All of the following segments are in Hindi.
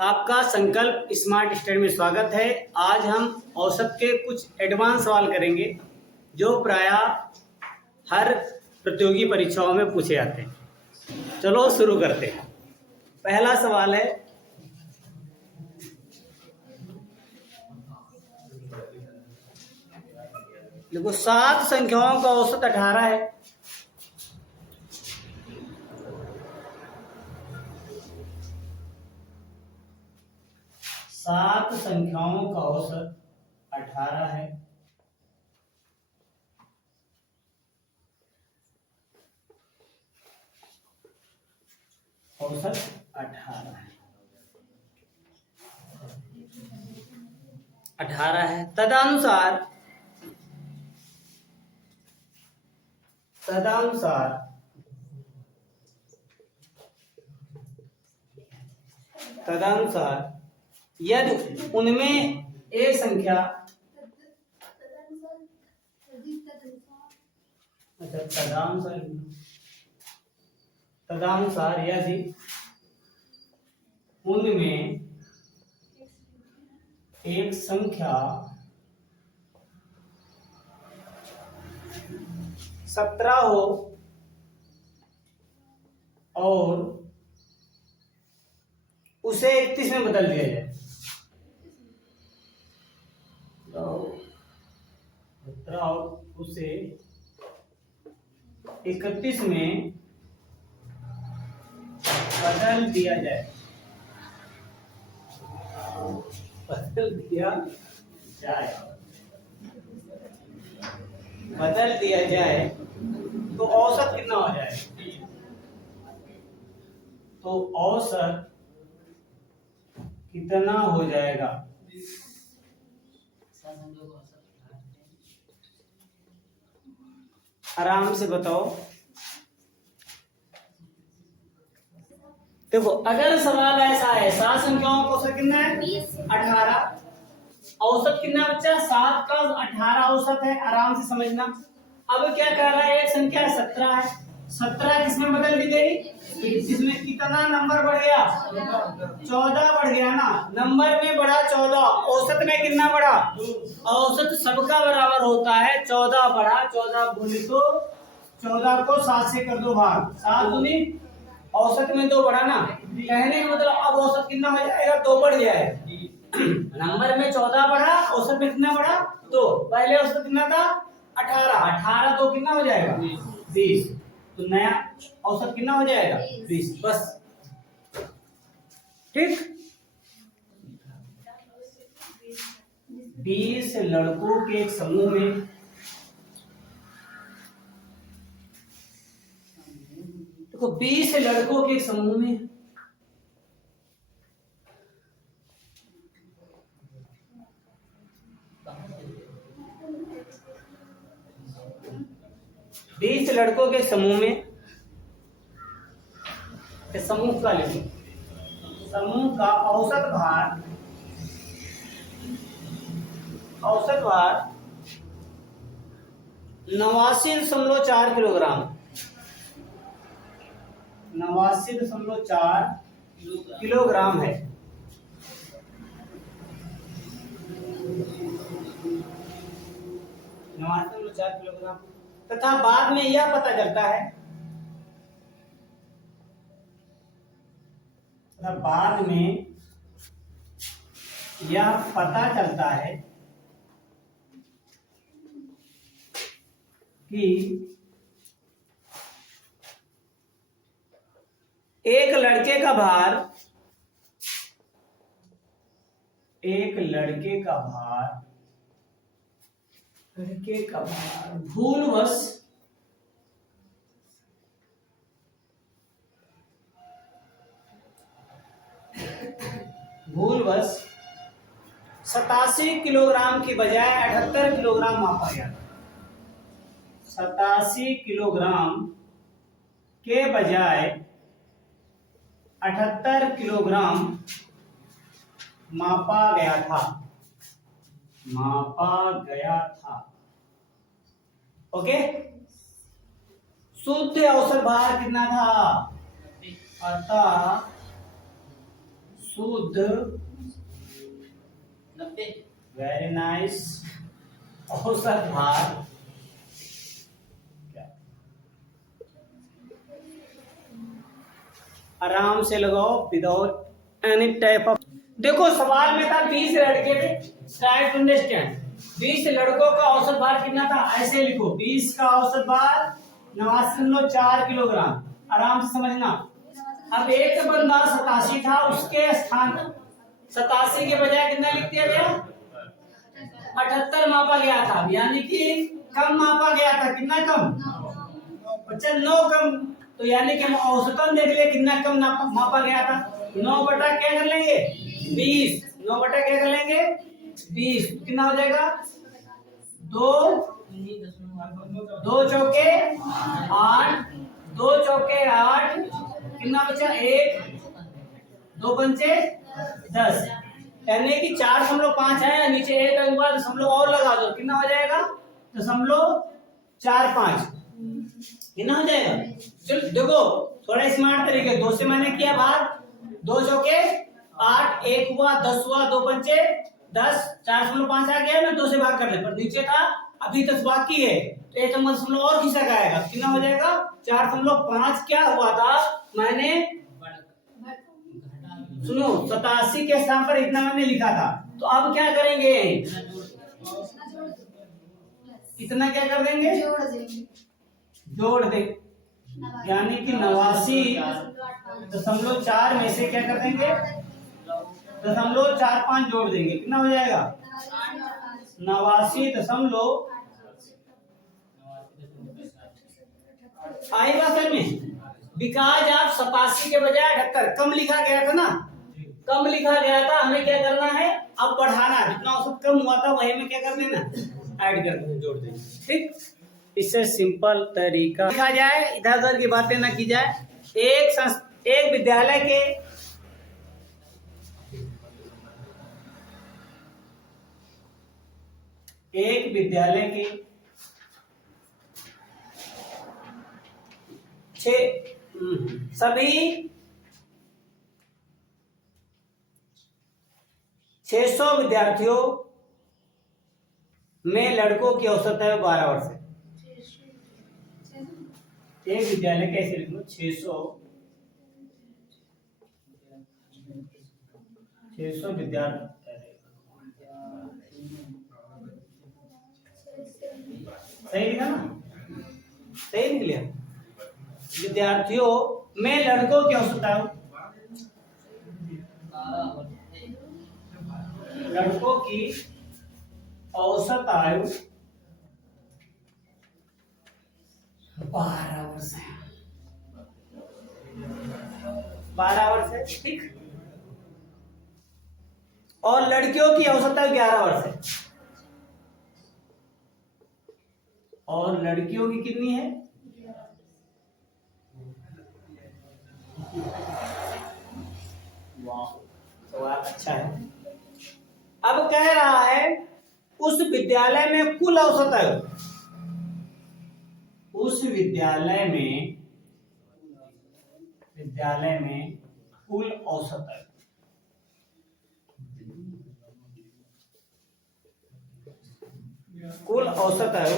आपका संकल्प स्मार्ट स्टडी में स्वागत है। आज हम औसत के कुछ एडवांस सवाल करेंगे जो प्रायः हर प्रतियोगी परीक्षाओं में पूछे जाते हैं। चलो शुरू करते हैं। पहला सवाल है, देखो 7 संख्याओं का औसत 18 है। सात संख्याओं का औसत 18 है। औसत 18 है। 18 है। तदनुसार यदि उनमें एक संख्या तदनुसार यदि उनमें एक संख्या 17 हो और उसे 31 में बदल दिया जाए, 17 और उसे 31 में बदल दिया जाए, तो औसत कितना हो जाए? तो औसत कितना हो जाएगा? आराम से बताओ। देखो अगर सवाल ऐसा है, 7 संख्याओं का औसत कितना है? 18। औसत कितना बच्चा? 7 का 18 औसत है। आराम से समझना। अब क्या कह रहा है? एक संख्या 17 है। 17 किसमें बदल दी गई? इसमें कितना नंबर बढ़ गया? 14 बढ़ गया ना। नंबर में बढ़ा 14, औसत में कितना बढ़ा? औसत सबका बराबर होता है। 14 बढ़ा, 14 बोले तो 14 को 7 से कर दो भाग, 7 दूनी, औसत में 2 बढ़ा ना। कहने का मतलब अब औसत कितना हो जाएगा? 2 बढ़ जाएगा। नंबर में 14 बढ़ा, औसत में कितना बढ़ा? 2। पहले औसत कितना था? 18। 18 तो कितना हो जाएगा? 20। तो नया औसत कितना हो जाएगा? 20। बस ठीक। 20 लड़कों के एक समूह में देखो 20 लड़कों के एक समूह में 20 लड़कों के समूह में समूह का लिखो। समूह का औसत भार 89.4 किलोग्राम, 89.4 किलोग्राम है। किलोग्राम तथा बाद में यह पता चलता है, कि एक लड़के का भार भूलवश 87 किलोग्राम की बजाय 78 किलोग्राम मापा गया। 87 किलोग्राम के बजाय 78 किलोग्राम मापा गया था। ओके। शुद्ध औसत भार कितना था? अतः शुद्ध, वेरी नाइस, औसत भार आराम से लगाओ विदाउट एनी टाइप ऑफ। देखो सवाल में था 20 लड़के थे, ट्राई टू अंडरस्टैंड। 20 लड़कों का औसत भार कितना था, ऐसे लिखो 20 का औसत भार 89.4 किलोग्राम, आराम से समझना। अब एक बंदा 87 था, उसके स्थान 87 के बजाय कितना लिख दिया गया, 78 मापा गया था, यानी कि कम मापा गया था। कितना कम बच्चा, 9 कम। तो यानी कि हम औसतन देख ले कितना कम मापा गया था। 9 बटा क्या कर लेंगे 20, 9 बटा क्या कर लेंगे 20, कितना हो जाएगा 2 चौके 8, 2 चौके 8, कितना बचा 1, 2 पंचे 10, यानी कि 4.5 है, नीचे 1 के बाद दशमलव और लगा दो, कितना हो जाएगा 0.45, कितना हो जाएगा। चलो देखो थोड़ा स्मार्ट तरीके, 2 से मैंने किया भाग, 2 चौके 8, 1 हुआ 10 हुआ, 2 पंचे 10, 4.5 आ गया ना, 2 से भाग कर ले, पर नीचे था अभी 10 बाकी है, तो 1 दशमलव और खिसक आएगा, कितना हो जाएगा 4.5। क्या हुआ था, मैंने सुनो 87 के स्थान पर इतना मैंने लिखा था, तो अब क्या करेंगे, इतना क्या कर देंगे जोड़ दे, यानी कि 89.4 में से क्या कर देंगे 0.45 जोड़ देंगे, कितना हो जाएगा 89. आई बात में, बिकॉज आप 87 के बजाय 78 कम लिखा गया था ना, कम लिखा गया था, हमें क्या करना है अब बढ़ाना, जितना औसत कम हुआ था वही में क्या कर देना ऐड कर देना, जोड़ देना, ठीक। इससे सिंपल तरीका लिखा जाए, इधर उधर की बातें ना की जाए। एक विद्यालय के सभी 600 विद्यार्थियों में लड़कों की औसत है 12 वर्ष है। एक विद्यालय कैसे लिख लो 600 विद्यार्थी, सही लिखा ना, सही लिख लिया, विद्यार्थियों में लड़कों की औसत आयु, लड़कों की औसत आयु 12 वर्ष है, 12 वर्ष है, ठीक। और लड़कियों की औसत आयु 11 वर्ष है, और लड़कियों की कितनी है, वाह सवाल अच्छा है। अब कह रहा है उस विद्यालय में कुल औसत आयु, उस विद्यालय में कुल औसत आयु, कुल औसत आयु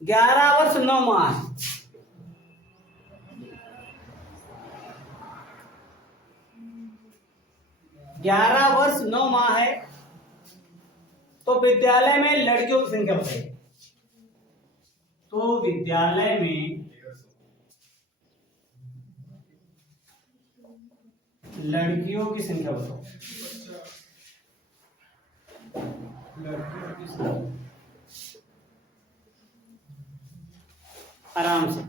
11 वर्ष 9 माह, 11 वर्ष 9 माह है, तो विद्यालय में लड़कियों की संख्या बताइए, तो विद्यालय में लड़कियों की संख्या बताओ, लड़कियों की संख्या आराम से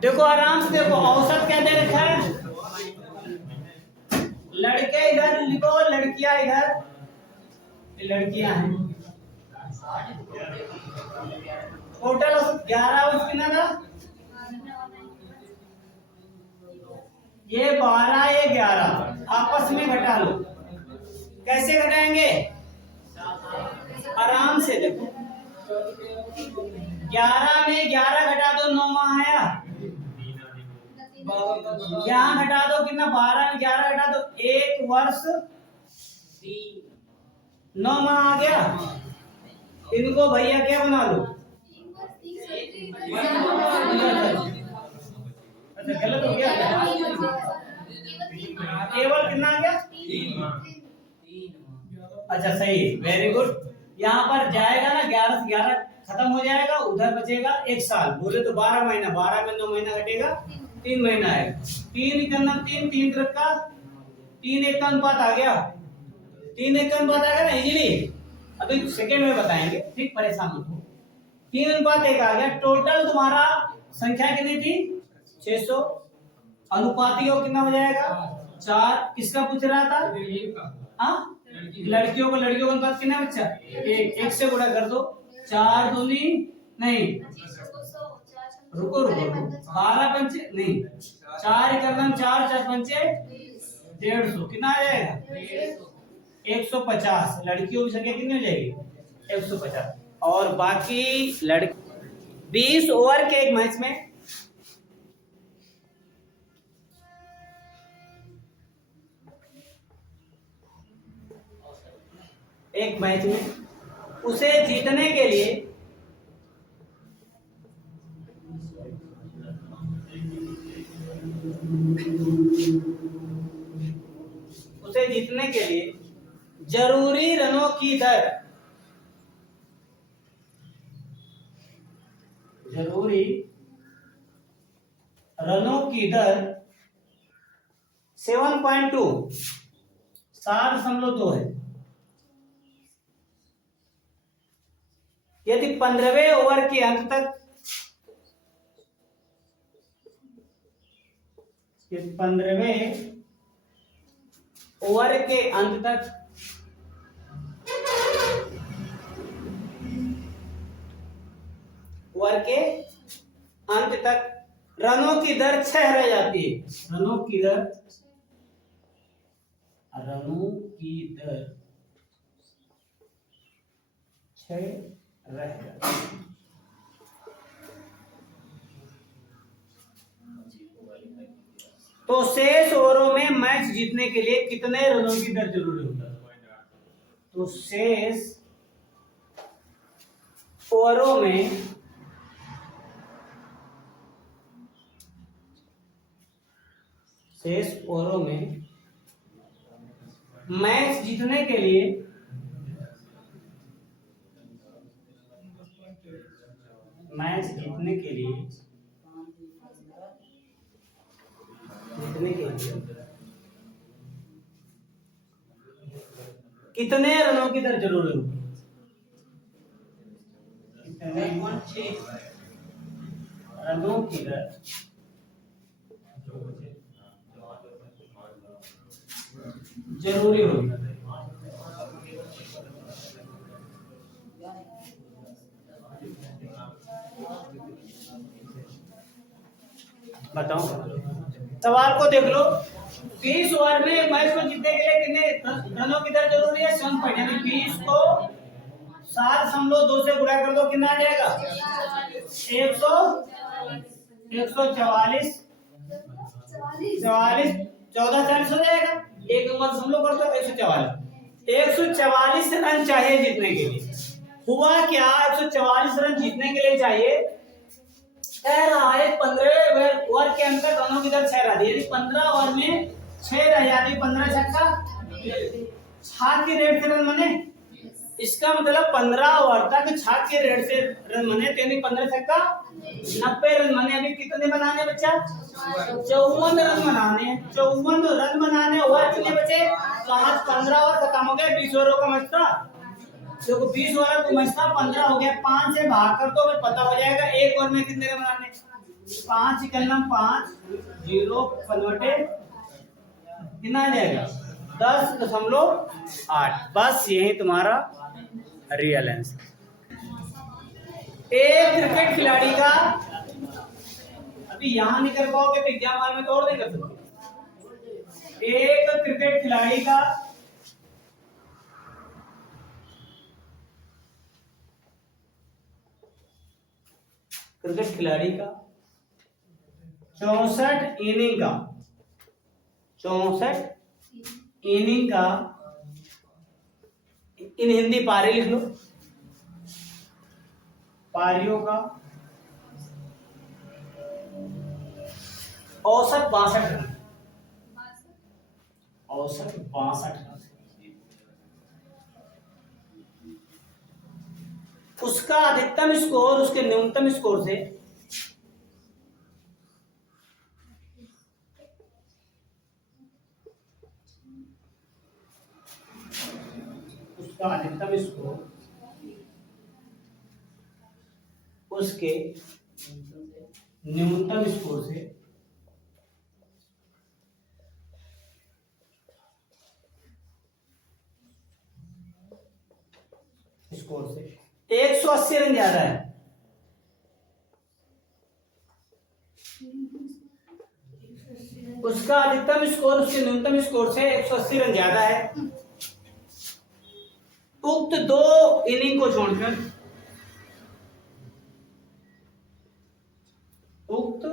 देखो, आराम से देखो, औसत क्या दे रखा है, लड़के इधर लिखो, लड़कियां इधर, लड़कियां हैं, टोटल 11 वर्ष कितना था, ये 12 ये 11 आपस में घटा लो, कैसे घटाएंगे, आराम से देखो, 11 में 11 घटा दो दो 9 माह आया, यहाँ घटा दो कितना 12 में 11 घटा दो 1 वर्ष 9 माह आ गया। इनको भैया क्या बना लो, अच्छा गलत हो गया, केवल कितना आ गया 3। अच्छा सही, वेरी गुड। यहाँ पर जाएगा ना 11 से 11 खत्म हो जाएगा, उधर बचेगा 1 साल, बोले तो 12 महीना, 12 में 2 महीना घटेगा 3 महीना आएगा। 3 इकन्ना 3, 3 त्रिक का 3 1 का अनुपात आ गया, 3 1 का अनुपात आ गया ना इजीली। अभी सेकंड में बताएंगे, ठीक परेशान मत हो। 3 अनुपात 1 आ गया। टोटल तुम्हारा संख्या कितनी थी 600, अनुपातियों कितना हो जाएगा 4। किसका पूछ रहा था, हाँ लड़कियों का अनुपात कितना बच्चा 1 से गुणा कर दो, 4 दूनी नहीं, रुको 12 पंचे नहीं, 4 इकन्नम 4 4 पंचे 150, कितना आ जाएगा 150। लड़कियों की संख्या कितनी हो जाएगी 150, और बाकी लड़के 20 ओवर के एक मैच में उसे जीतने के लिए जरूरी रनों की दर, जरूरी रनों की दर 7.2 7.2 है। यदि 15वें ओवर के अंत तक 15वें ओवर के अंत तक रनों की दर 6 रह जाती है, रनों की दर 6 रह जाती है। तो शेष ओवरों में मैच जीतने के लिए कितने रनों की दर जरूरी होता है, तो शेष ओवरों में मैच जीतने के लिए कितने रनों की दर जरूरी होती है, रनों की दर जरूरी होगी। बताओ, सवाल को देख लो। 20 ओवर में मैच को जीतने के लिए कितने रनों की दर जरूरी है 7 यानी 20 को 7.2 से गुणा कर दो, कितना आ जाएगा 144 14 40 हो जाएगा, एक नंबर हम लोग करते 144 रन चाहिए जीतने के लिए। हुआ क्या 144 रन जीतने के लिए चाहिए, कह रहा है 15 ओवर के अंदर रनों की दर 6 रहती है, 15 ओवर में 6 रह जाती, 15 छक्का 6 की रेट से रन बने। इसका मतलब 15 ओवर तक 6 के रेट से रन बने, तो 15 छक्का 90 रन बने। अभी कितने बनाने बच्चा 54 रन बनाने, 54 रन बनाने। ओवर कितने बचे, 15 ओवर खत्म हो गया, 20 ओवरों का मैच था। देखो 20 ओवर का मैच था, 15 हो गया, 5 से भाग कर तो पता हो जाएगा एक ओवर में कितने रन बनाने। 5 इकन्नम 5 0 कन्वर्टेड कितना आ जाएगा 10.8। बस यही तुम्हारा रियल आंसर। एक क्रिकेट खिलाड़ी का, अभी यहां नहीं कर पाओगे तो एग्जाम हॉल में तो और नहीं कर सकते। एक क्रिकेट खिलाड़ी का क्रिकेट खिलाड़ी का 64 इनिंग का 64 इनिंग का इन हिंदी पारी लिख लो, पारियों का औसत 62 रन, औसत 62 रन, उसका अधिकतम स्कोर उसके न्यूनतम स्कोर से अधिकतम स्कोर उसके न्यूनतम स्कोर से स्कोर से 180 रन ज्यादा है। उसका अधिकतम स्कोर उसके न्यूनतम स्कोर से 180 रन ज्यादा है। उक्त दो इनिंग को छोड़कर उक्त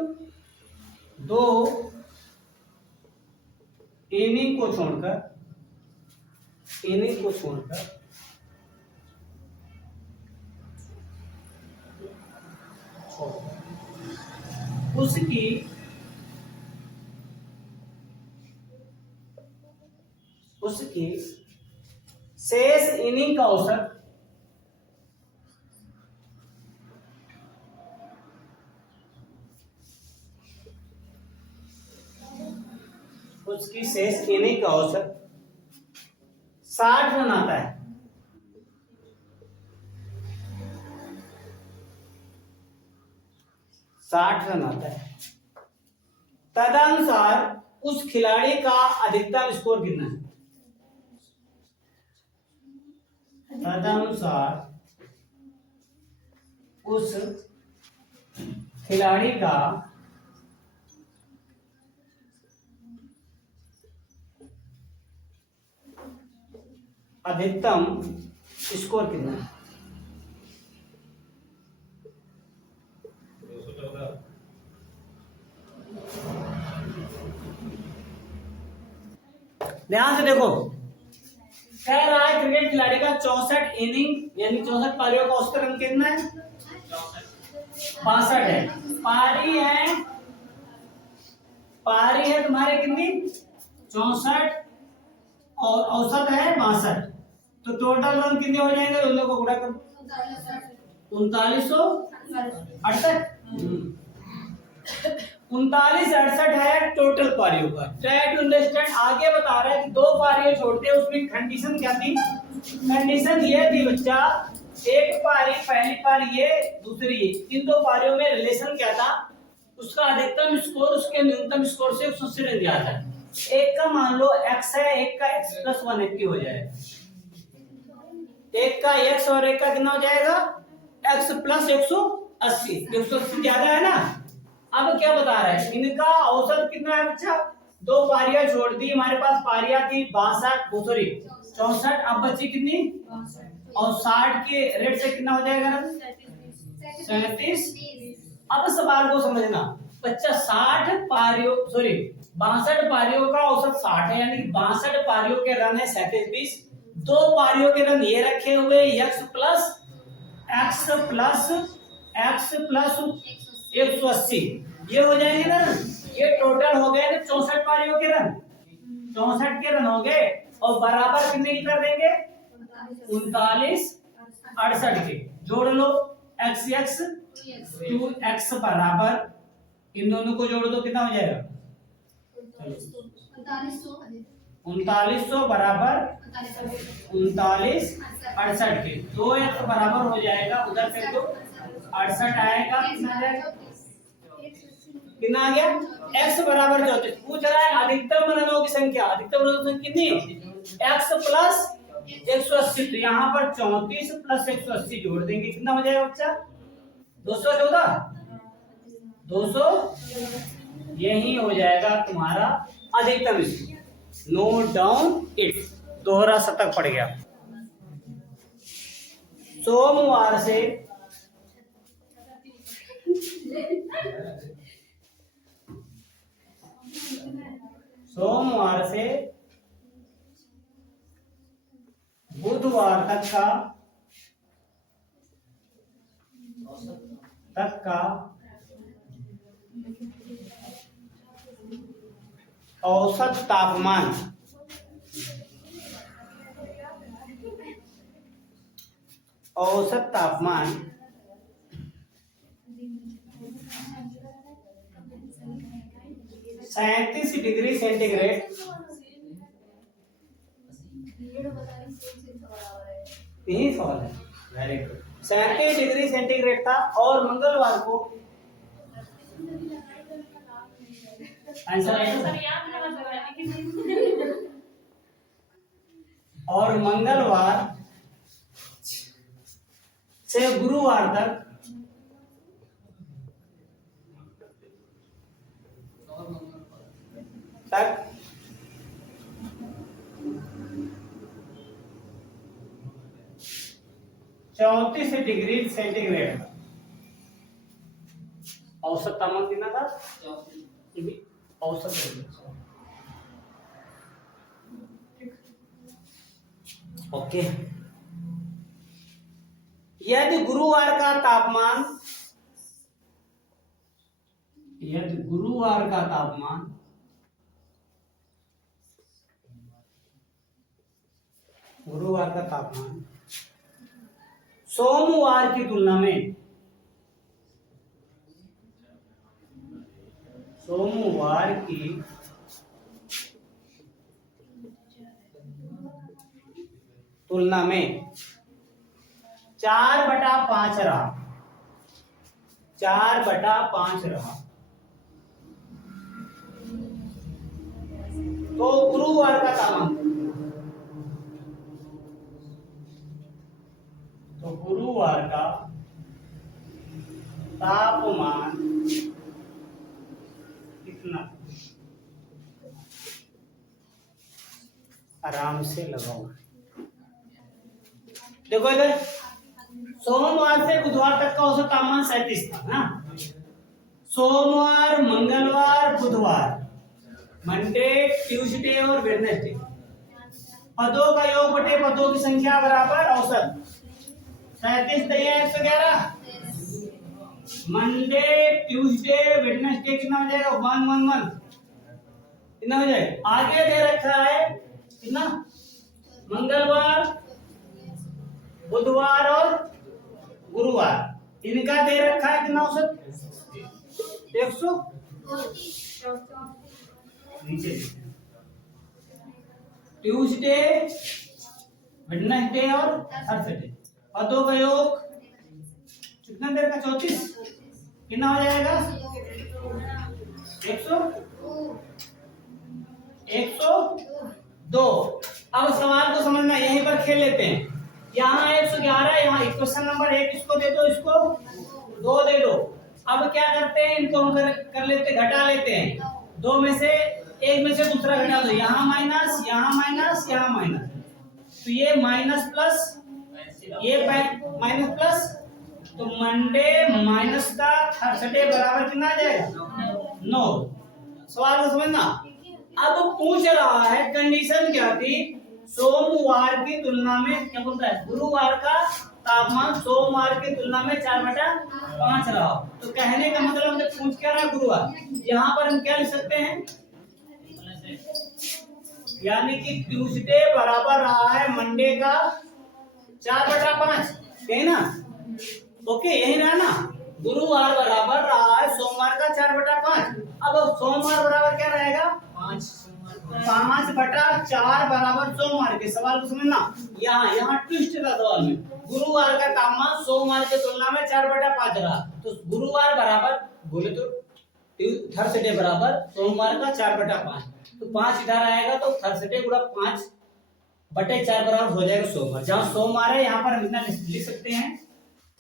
दो इनिंग को छोड़कर उसकी शेष इनिंग का औसत उसकी शेष इनिंग का औसत 60 रन आता है। 60 रन आता है। तदनुसार उस खिलाड़ी का अधिकतम स्कोर कितना है? तदनुसार उस खिलाड़ी का अधिकतम स्कोर कितना है? ध्यान से देखो, कह रहा है क्रिकेट खिलाड़ी का 64 इनिंग यानी 64 पारियों का औसत रन कितना है? 62 है। पारी है तुम्हारे कितनी? 64 और औसत है 62, तो टोटल रन कितने हो जाएंगे? दोनों को गुणा कर 3968। 3968 है टोटल पारियों का। Try to understand. आगे बता रहा है कि दो पारियां छोड़ते हैं, उसमें कंडीशन क्या थी? कंडीशन ये थी बच्चा, एक पारी पहली पारी ये, दूसरी ये, इन दो पारियों में रिलेशन क्या था? उसका अधिकतम स्कोर उसके न्यूनतम स्कोर से 180 रन ज्यादा है। एक का मान लो x है, एक का x + 180 हो जाएगा। एक का x और एक का कितना हो जाएगा? x + 180। 180 ज्यादा है ना। अब क्या बता रहा है? इनका औसत कितना है बच्चा? दो पारियां छोड़ दी हमारे पास, पारियां थी 64, अब बची कितनी? और 60 के रेट से कितना हो जाएगा? 37। अब सवाल को समझना बच्चा, 62 पारियों का औसत 60 है, यानी 62 पारियों के रन है 37। दो पारियों के रन ये रखे हुए x प्लस 180, ये हो जाएंगे ना। ये टोटल हो गए 64 पारियों के रन, 64 के रन हो गए, और बराबर कितने की कर देंगे? 3968 के। जोड़ लो x 2x बराबर, इन दोनों को जोड़ दो, कितना हो जाएगा? 3900 बराबर 3968 के। 2x बराबर हो जाएगा, उधर से तो 68 आएगा, कितना आएगा? कितना आ गया? x बराबर 34। पूछ रहा है अधिकतम रनों की संख्या। अधिकतम रनों की संख्या कितनी? x + 180। तो यहाँ पर 34 + 180 जोड़ देंगे, कितना हो जाएगा बच्चा? 214। 200 यही हो जाएगा तुम्हारा अधिकतम। Note down it. दोहरा शतक पड़ गया। सोमवार से सोमवार से बुधवार तक का औसत तापमान 37 डिग्री सेंटीग्रेड, यही सवाल है। Very good. 37 डिग्री सेंटीग्रेड था और मंगलवार को आंसर और मंगलवार से गुरुवार तक 34 डिग्री सेंटीग्रेड औसत तापमान कितना था? ये भी औसत है। ओके, यदि गुरुवार का तापमान सोमवार की तुलना में तुलना में 4/5 रहा, 4/5 रहा, तो गुरुवार का तापमान कितना? आराम से लगाओ। देखो इधर सोमवार से बुधवार तक का औसत तापमान 37 था ना। सोमवार, मंगलवार, बुधवार, मंडे, ट्यूसडे और वेडनेसडे, पदों का योग बटे पदों की संख्या बराबर औसत। 37 दैया 111। मंडे, ट्यूसडे, वेडनेसडे कितना हो जाएगा? 111 कितना हो जाएगा? आगे दे रखा है कितना? मंगलवार, बुधवार और गुरुवार, इनका दे रखा है कितना औसत? 100 नीचे। ट्यूसडे, वेडनेसडे और थर्सडे, पदों का योग कितना देर का? 34 कितना हो जाएगा? 102। अब सवाल को समझना, यहीं पर खेल लेते हैं। यहाँ 111, यहाँ क्वेश्चन नंबर 1 इसको दे दो, इसको 2 दे दो। अब क्या करते हैं, इनको हम कर लेते, घटा लेते हैं। 2 में से 1 में से दूसरा घटा दो, यहाँ माइनस, यहाँ माइनस, यहाँ माइनस, तो ये माइनस प्लस, ये माइनस प्लस, तो मंडे माइनस का थर्सडे बराबर कितना आ जाएगा? 9। सवाल को समझना। अब पूछ रहा है कंडीशन क्या थी? सोमवार की तुलना में क्या बोलता है? गुरुवार का तापमान सोमवार की तुलना में 4/5 रहा। तो कहने का मतलब हमने पूछ क्या रहा? गुरुवार। यहाँ पर हम क्या लिख सकते हैं? यानी कि ट्यूसडे बराबर रहा है मंडे का 4/5, यही ना? ओके, यही रहा ना। गुरुवार बराबर रहा है सोमवार का 4/5। अब सोमवार बराबर क्या रहेगा? 5/4 बराबर सोमवार के। सवाल को समझना, यहाँ ट्विस्ट था सवाल में। गुरुवार का तापमान सोमवार की तुलना में 4/5 रहा, तो गुरुवार बराबर बोले तो थर्सडे बराबर सोमवार का 4/5, तो 5 इधर आएगा, तो थर्सडे गुणा 5/4 बराबर हो जाएगा सोमवार। जहाँ सोमवार है यहाँ पर हम इतना लिख सकते हैं,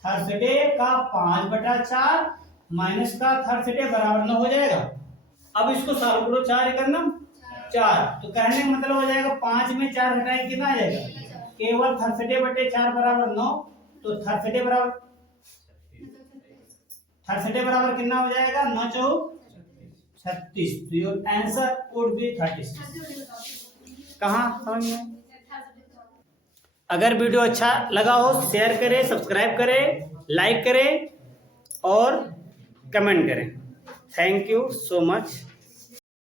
थर्सडे का 5/4 माइनस का थर्सडे बराबर 9 हो जाएगा। अब इसको सॉल्व करो, 4 करना 4, तो कहने का मतलब हो जाएगा 5 में 4 घटाएं कितना आ जाएगा? केवल थर्सडे/4 बराबर 9, तो थर्सडे बराबर कितना हो जाएगा? 9 × 4 36, तो योर आंसर वुड बी 36। कहाँ समझ में? अगर वीडियो अच्छा लगा हो शेयर करें, सब्सक्राइब करें, लाइक करें और कमेंट करें। Thank you so much.